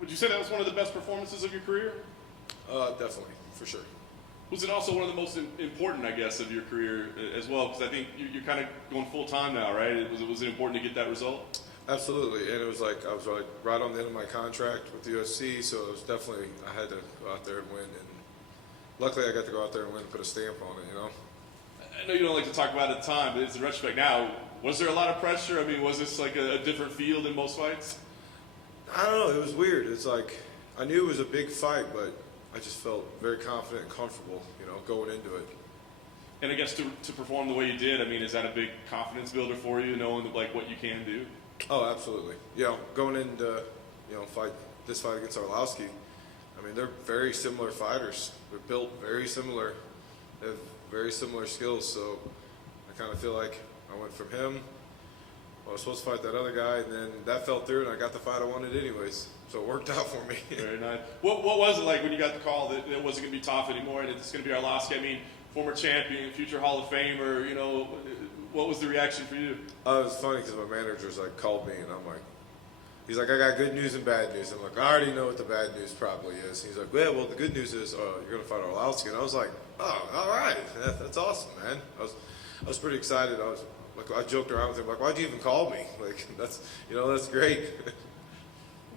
Would you say that was one of the best performances of your career? Definitely, for sure. Was it also one of the most important, I guess, of your career as well? Because I think you're kind of going full time now, right? Was it important to get that result? Absolutely, and it was like I was right on the end of my contract with the UFC, so it was definitely I had to go out there and win, and luckily I got to go out there and win and put a stamp on it, you know. I know you don't like to talk about it at the time, but it's in retrospect now. Was there a lot of pressure? I mean, was this like a different feel than most fights? I don't know, it was weird. It's like I knew it was a big fight, but I just felt very confident and comfortable, you know, going into it. And I guess to perform the way you did, I mean, is that a big confidence builder for you, knowing like what you can do? Oh, absolutely. You know, going into this fight against Arlovski, I mean, they're very similar fighters. They're built very similar. They have very similar skills. So I kind of feel like I went from him. I was supposed to fight that other guy, and then that fell through, and I got the fight I wanted anyways. So it worked out for me. Very nice. What was it like when you got the call that it wasn't going to be tough anymore, and it's going to be Arlovski? I mean, former champion, future Hall of Famer. You know, what was the reaction for you? It was funny because my manager's like called me, and I'm like, he's like, I got good news and bad news. I'm like, I already know what the bad news probably is. He's like, yeah, well, the good news is you're going to fight Arlovski. And I was like, oh, all right, that's awesome, man. I was pretty excited. I joked around with him, like, why'd you even call me? Like, that's great.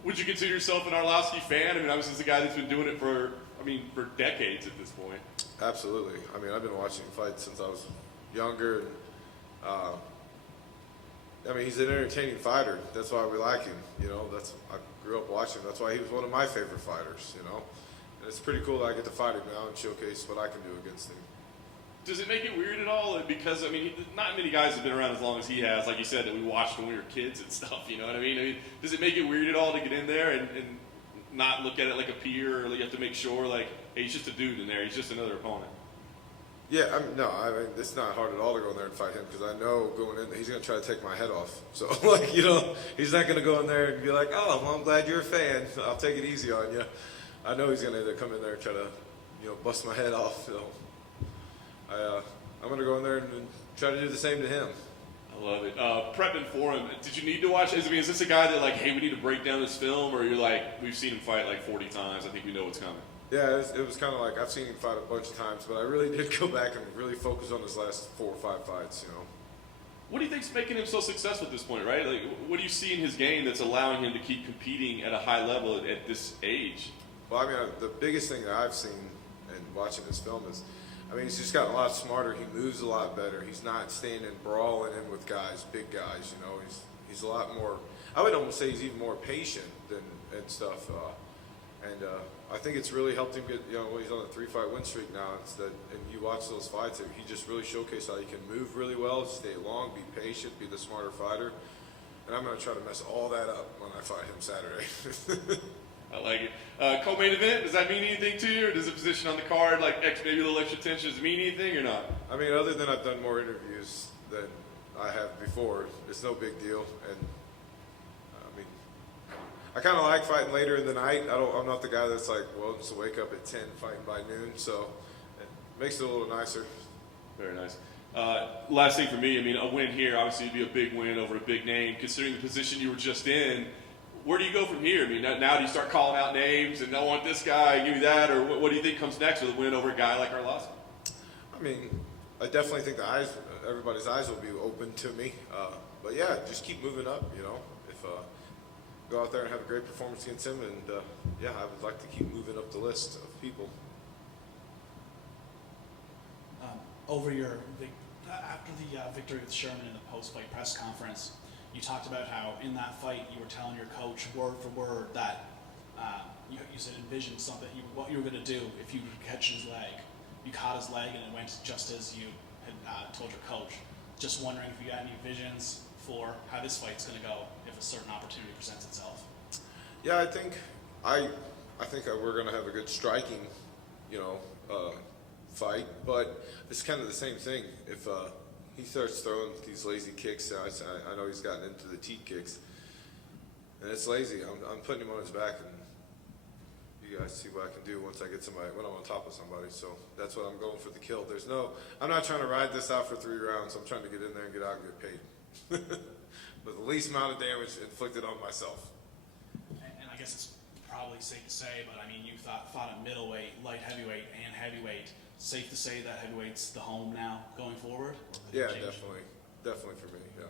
Would you consider yourself an Arlovski fan? I mean, obviously, he's a guy that's been doing it for decades at this point. Absolutely. I mean, I've been watching fights since I was younger, and I mean, he's an entertaining fighter. That's why we like him. You know, I grew up watching him. That's why he was one of my favorite fighters. You know, and it's pretty cool that I get to fight him now and showcase what I can do against him. Does it make it weird at all? Because, I mean, not many guys have been around as long as he has, like you said, that we watched when we were kids and stuff, you know what I mean? Does it make it weird at all to get in there and not look at it like a peer, or you have to make sure, like, hey, he's just a dude in there, he's just another opponent? Yeah, I mean, it's not hard at all to go in there and fight him, because I know going in there, he's going to try to take my head off. So, like, you know, he's not going to go in there and be like, oh, well, I'm glad you're a fan. I'll take it easy on you. I know he's going to come in there and try to, you know, bust my head off. So I'm going to go in there and try to do the same to him. I love it. Prepping for him, did you need to watch? Is this a guy that, like, hey, we need to break down this film, or you're like, we've seen him fight like 40 times, I think we know what's coming? Yeah, it was kind of like I've seen him fight a bunch of times, but I really did go back and really focus on his last 4 or 5 fights, you know. What do you think's making him so successful at this point, right? Like, what do you see in his game that's allowing him to keep competing at a high level at this age? Well, I mean, the biggest thing that I've seen in watching this film is, I mean, he's just gotten a lot smarter. He moves a lot better. He's not standing brawling in with guys, big guys. You know, he's a lot more. I would almost say he's even more patient and stuff. I think it's really helped him get. You know, he's on a 3-fight win streak now. And you watch those fights, he just really showcased how he can move really well, stay long, be patient, be the smarter fighter. And I'm going to try to mess all that up when I fight him Saturday. I like it. Co-main event, does that mean anything to you, or does the position on the card, like maybe a little extra tension, does it mean anything or not? I mean, other than I've done more interviews than I have before, it's no big deal. And I mean, I kind of like fighting later in the night. I'm not the guy that's like, well, just wake up at 10, fighting by noon. So it makes it a little nicer. Very nice. Last thing for me, I mean, a win here obviously would be a big win over a big name. Considering the position you were just in, where do you go from here? I mean, now do you start calling out names and I want this guy, give me that, or what do you think comes next with a win over a guy like Arlovski? I mean, I definitely think everybody's eyes will be open to me. But yeah, just keep moving up. You know, if go out there and have a great performance against him, and yeah, I would like to keep moving up the list of people. After the victory with Sherman in the post-fight press conference, you talked about how in that fight you were telling your coach word for word that you said envision something, what you were going to do if you could catch his leg. You caught his leg and it went just as you had told your coach. Just wondering if you got any visions for how this fight's going to go if a certain opportunity presents itself. Yeah, I think we're going to have a good striking, you know, fight, but it's kind of the same thing. If he starts throwing these lazy kicks, I know he's gotten into the teat kicks, and it's lazy. I'm putting him on his back, and you guys see what I can do once I get somebody, when I'm on top of somebody. So that's what I'm going for, the kill. I'm not trying to ride this out for 3 rounds. I'm trying to get in there and get out and get paid. With the least amount of damage inflicted on myself. And I guess it's safe to say, but I mean, you fought at middleweight, light heavyweight, and heavyweight. Safe to say that heavyweight's the home now going forward? Or did it Yeah, change? definitely for me. Yeah.